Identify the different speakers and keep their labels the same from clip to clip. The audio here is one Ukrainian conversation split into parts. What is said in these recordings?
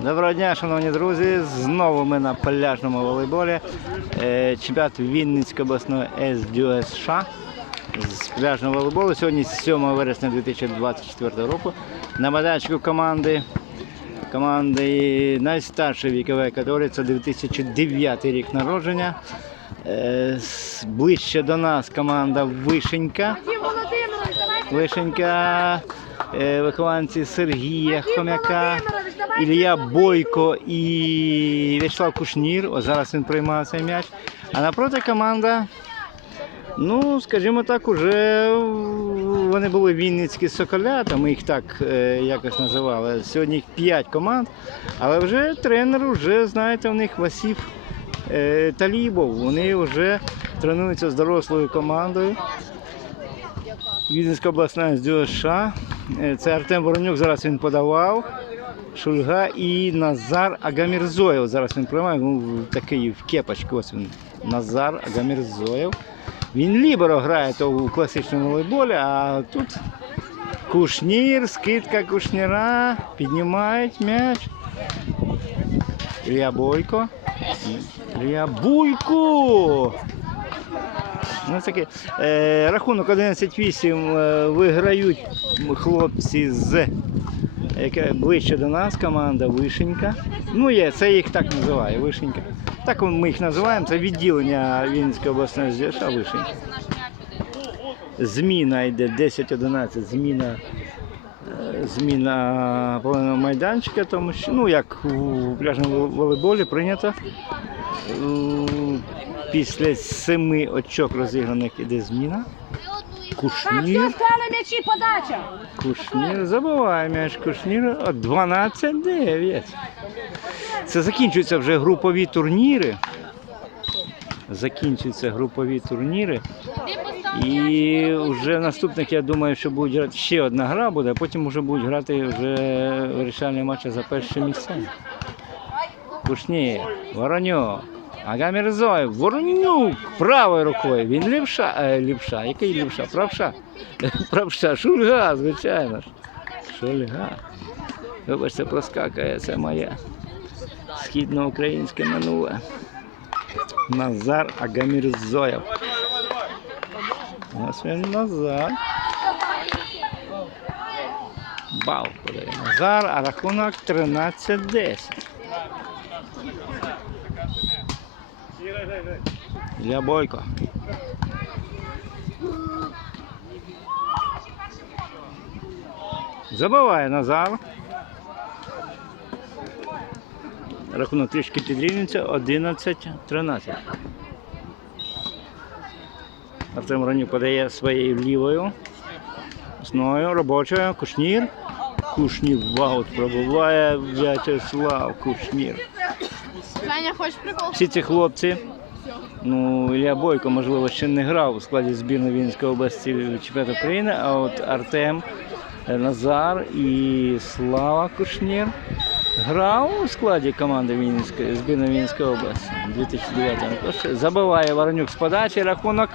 Speaker 1: Доброго дня, шановні друзі. Знову ми на пляжному волейболі. Е, Чемпіонат Вінницької обласної СДЮ США з пляжного волейболу. Сьогодні 7 вересня 2024 року. На майданчику команди команди найстаршої вікової категорії, це 2009 рік народження. Е, Ближче до нас команда Вишенька. Вишенька, е, вихованці Сергія Хомяка, Ілля Бойко і В'ячеслав Кушнір. О, зараз він приймає цей м'яч. А напроти команда, ну, скажімо так, уже вони були Вінницькі Соколята, ми їх так е, якось називали. Сьогодні їх 5 команд, але вже тренер, вже, знаєте, у них Васів е, Талібов. Вони вже тренуються з дорослою командою. Віденська обласна з США. Е, Це Артем Воронюк, зараз він подавав. Шульга і Назар Агамірзоєв. Зараз він приймає, ну, в- такий в кепочку. Ось він. Назар Агамірзоєв. Він ліберо грає то у класичному волейболі, а тут Кушнір, скидка Кушніра, піднімають м'яч. Ілля Бойко. Ілля Буйко! Ну, таке. Е, рахунок 11-8 е, виграють хлопці з яке ближче до нас команда Вишенька. Ну, є, це їх так називає, Вишенька. Так ми їх називаємо, це відділення Вінницької обласної ЗДШ Вишенька. Зміна йде 10-11, зміна, е, зміна половинного майданчика, тому що, ну, як у пляжному волейболі прийнято. е, Після семи очок розіграних іде зміна. Кушнір.
Speaker 2: стали м'ячі, подача.
Speaker 1: Кушнір забиває м'яч Кушнір. От 12-9. Це закінчуються вже групові турніри. Закінчуються групові турніри. І вже наступних, я думаю, що будуть грати ще одна гра буде, а потім вже будуть грати вже вирішальні матчі за перше місце. Кушнір, Воронюк, Агамірзоєв, Воронюк правою рукою. Він лівша, е, лівша. Який лівша? Правша. Правша, Шульга, звичайно ж. Шульга. Вибачте, проскакає, це моє східноукраїнське минуле. Назар Агамірзоєв. Ось він Назар. Бал подає Назар, а рахунок 13-10. Ілля Бойко. Забиває Назар. Рахунок трішки підрівнюється 11-13. Артем Ронюк подає своєю лівою. Сною робочою. Кушнір. Кушнір в аут пробуває В'ячеслав Кушнір.
Speaker 2: Саня, хочеш прикол?
Speaker 1: Всі ці хлопці. Ну, Ілля Бойко, можливо, ще не грав у складі збірної Вінницької області чемпіонату України, а от Артем, Назар і Слава Кушнір грав у складі команди Вінницької, збірної Вінницької області 2009 році. Забиває Воронюк з подачі, рахунок,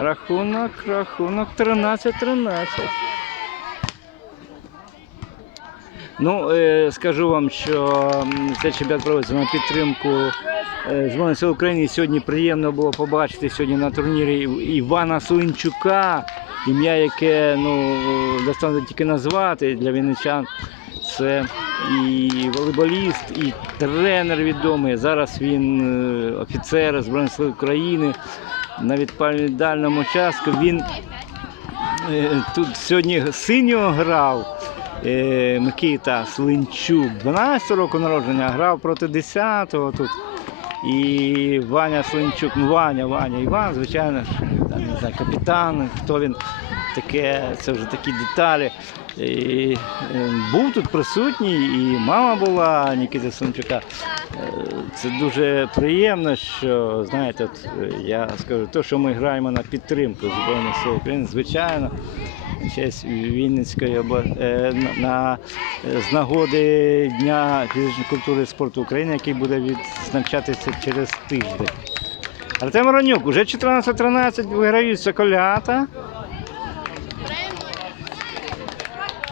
Speaker 1: рахунок, рахунок 13-13. Ну, е, скажу вам, що цей чемпіонат проводиться на підтримку е, Збройних сил України. Сьогодні приємно було побачити сьогодні на турнірі Івана Слинчука, ім'я, яке ну, достатньо тільки назвати для вінничан. Це і волейболіст, і тренер відомий. Зараз він е, офіцер Збройних сил України на відповідальному участку. Він Тут сьогодні синього грав Микита Слинчук, 12 року народження, грав проти 10-го тут. І Ваня Слинчук, ну Ваня, Ваня, Іван, звичайно ж, не знаю, капітан, хто він таке, це вже такі деталі. І, е, був тут присутній, і мама була Нікіти Слинчука. Е, Це дуже приємно, що знаєте, от, е, я скажу, то, що ми граємо на підтримку Збройних сил України, звичайно, честь Вінницької області на, на е, з нагоди Дня фізичної культури і спорту України, який буде відзначатися через тиждень. Артем Воронюк, уже 14-13 виграють Соколята.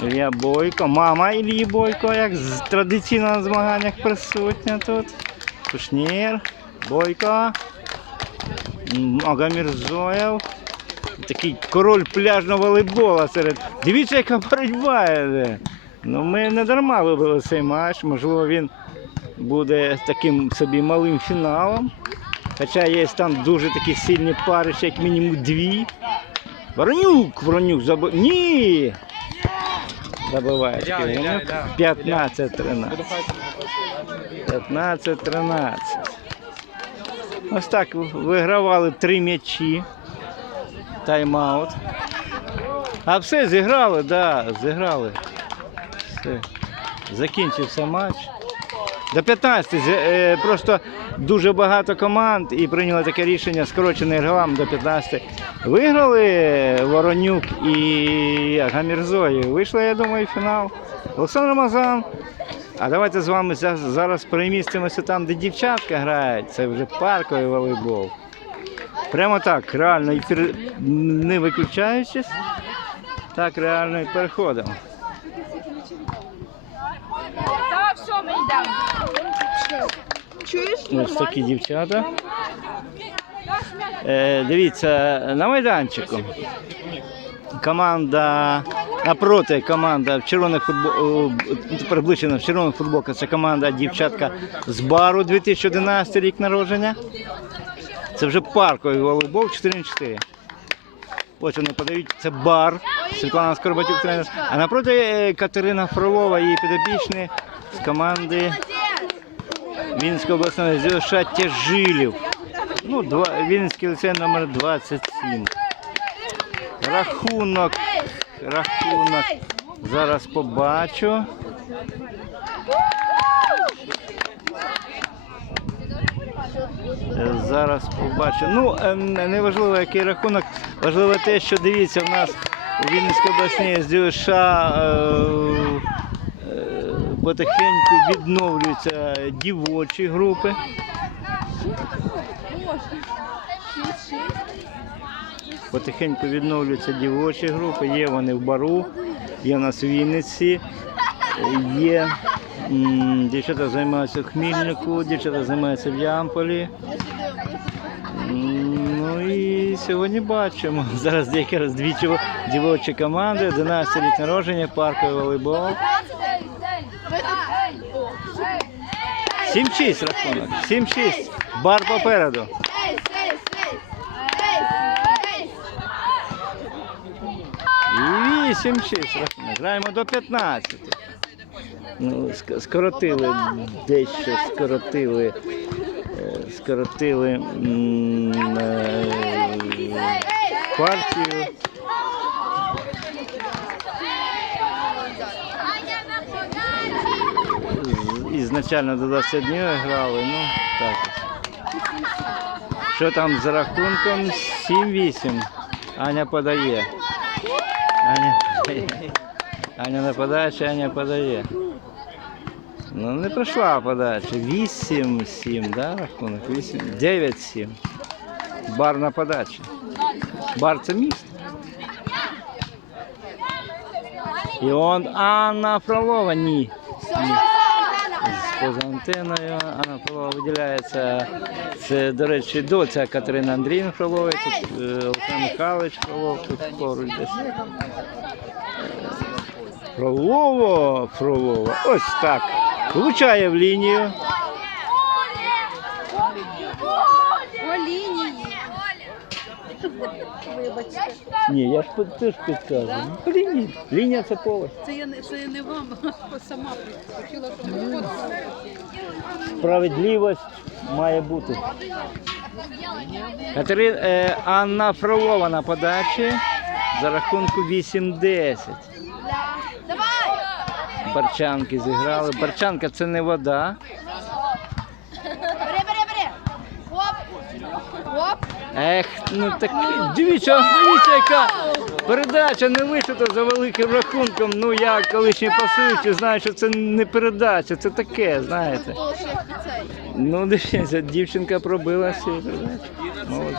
Speaker 1: Ілля Бойко, мама Іллі Бойко, як традиційно на змаганнях присутня тут. Кушнір, Бойко, М, Магомір Зоєв. Такий король пляжного волейбола серед. Дивіться, яка боротьба йде. Ну, ми не дарма вибрали цей матч. Можливо, він буде таким собі малим фіналом. Хоча є там дуже такі сильні пари, ще як мінімум дві. Воронюк, Воронюк забив. Ні!
Speaker 3: Ілля.
Speaker 1: 15-13. 15-13. Ось так вигравали три м'ячі. Тайм-аут. А все, зіграли, так, да, зіграли. Все. Закінчився матч. До 15. Е, Просто дуже багато команд і прийняли таке рішення скорочений регламент до 15. Виграли Воронюк і Гамірзої. Вийшли, я думаю, фінал. Олександр Мазан. А давайте з вами зараз перемістимося там, де дівчатка грають. Це вже парковий волейбол. Прямо так, реально, і пер- не виключаючись. Так, реально і переходимо.
Speaker 2: Так, все, ми йдемо. Чуєш?
Speaker 1: Ось такі дівчата. Е, дивіться, на майданчику. Команда напроти команда в червоних футбол приближена в червоних футболках. Це команда дівчатка з бару 2011 рік народження. Це вже парковий волейбол 4 на 4. Ось вони подають, це бар. Світлана Скорбатюк тренер. А напроти е, Катерина Фролова, її підопічні з команди Вінницької обласної ЗОШ Тяжилів. Ну, два, Вінницький ліцей номер 27. Рахунок. Рахунок. Зараз побачу. Зараз побачу. Ну, ем, не важливо, який рахунок. Важливо те, що дивіться, в нас у Вінницькій обласній е, потихеньку відновлюються дівочі групи. Потихеньку відновлюються дівочі групи. Є вони в бару, є у нас є дівчата займаються в Хмільнику, дівчата займаються в Ямполі. Ну і сьогодні бачимо. Зараз деякі раз дві дівочі команди, 11 рік народження, парковий волейбол. 7-6 рахунок. 7-6. Бар попереду. І 8-6 рахунок. Граємо до 15. Ну, скоротили дещо, скоротили. е, Скоротили партію. З- Ізначально до 21 грали, ну так. Що там з рахунком? 7-8. Аня подає. Аня, подає. Аня на подачі, Аня подає. Ну не пройшла подача. 8-7, да, рахунок? 8, 9-7. Бар на подачі. Бар це місто. І он Анна Фролова, ні. ні. Антеною Анна Фролова виділяється. Це, до речі, доця Катерина Андріївна Фролова, тут е, Олександр Михайлович Фролов, тут поруч десь. Фролово, Фролово, ось так. Влучає в лінію.
Speaker 2: По лінії. Вибачте.
Speaker 1: Ні, я ж під- теж підказую. По лінії. Лінія це поле.
Speaker 4: Це я не це я не вам, а сама хотіла, щоб виходила.
Speaker 1: Справедливість має бути. Катерин, е, Анна Фролова на подачі за рахунку 8-10. Барчанки зіграли. Барчанка це не вода. Ех, ну так дивіться, дивіться, яка передача не вишита за великим рахунком. Ну я колишній пасуючий знаю, що це не передача, це таке, знаєте. Ну, дивіться, дівчинка пробила всі передачі. Молодець.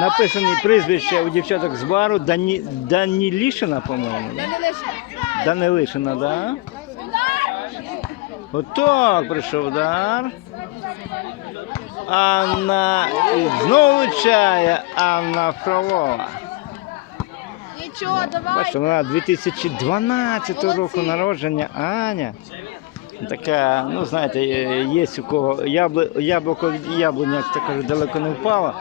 Speaker 1: Написані прізвище у дівчаток з бару Дані... Данілішина, по-моєму.
Speaker 2: Да не лише.
Speaker 1: Да? Отак прийшов удар. Анна і знову влучає Анна Фролова.
Speaker 2: Нічого, давай.
Speaker 1: Бачите, вона 2012 року народження. Аня. Така, ну знаєте, є у кого яблу, яблуко від яблуня, як то кажуть, далеко не впало.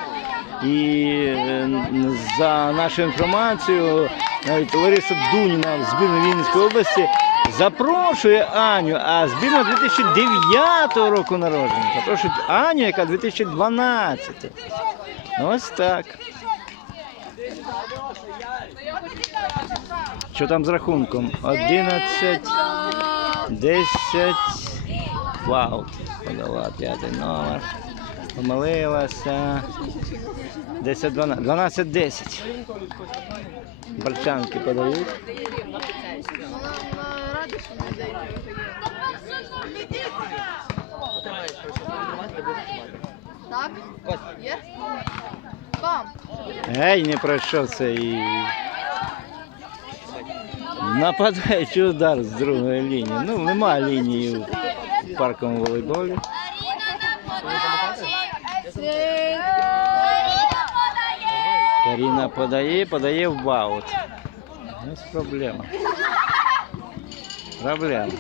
Speaker 1: І е, за нашу інформацією, навіть Лариса Дуніна в збірну Вінницької області запрошує Аню, а збірна 2009 року народження. Запрошують Аню, яка 2012. Ну, Ось так. Що там з рахунком? 11, 10. Вау. Подала п'ятий номер. Помилилася. 10, 12. 12, 10. Барчанки подають.
Speaker 2: Так? Є? Бам.
Speaker 1: Гей, не пройшов це і. Нападаючий удар з другої лінії. Ну, нема лінії у парковому волейболі. Каріна подає, подає в баут. Ось проблема. Проблема.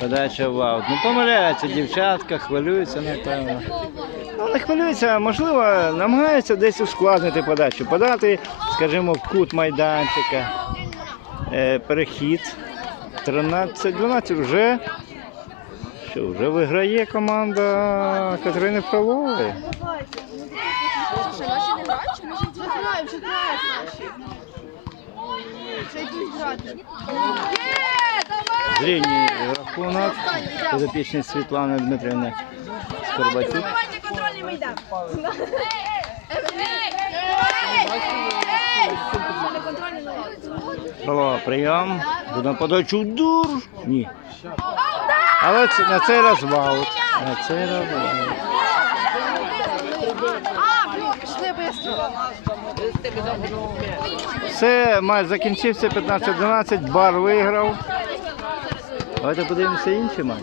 Speaker 1: Подача в аут. Ну помиляються дівчатка, хвилюються, напевно. Ну, не хвилюються, можливо, намагаються десь ускладнити подачу. Подати, скажімо, в кут майданчика. Е, перехід. 13-12 вже. Що, вже виграє команда Катерини Фролової.
Speaker 2: Наші не грають? Чи грають наші. Вже йдуть грати. Є, давай!
Speaker 1: Зрівній рахунок. Підопічний Світлани Дмитрівни Скорбатюк.
Speaker 2: Давайте контрольний
Speaker 1: Фролова прийом. Будемо подачу дур. Ні. Але це, на цей раз ваут. На цей раз ваут. Все, матч закінчився 15-12, бар виграв. Давайте подивимося інший матч.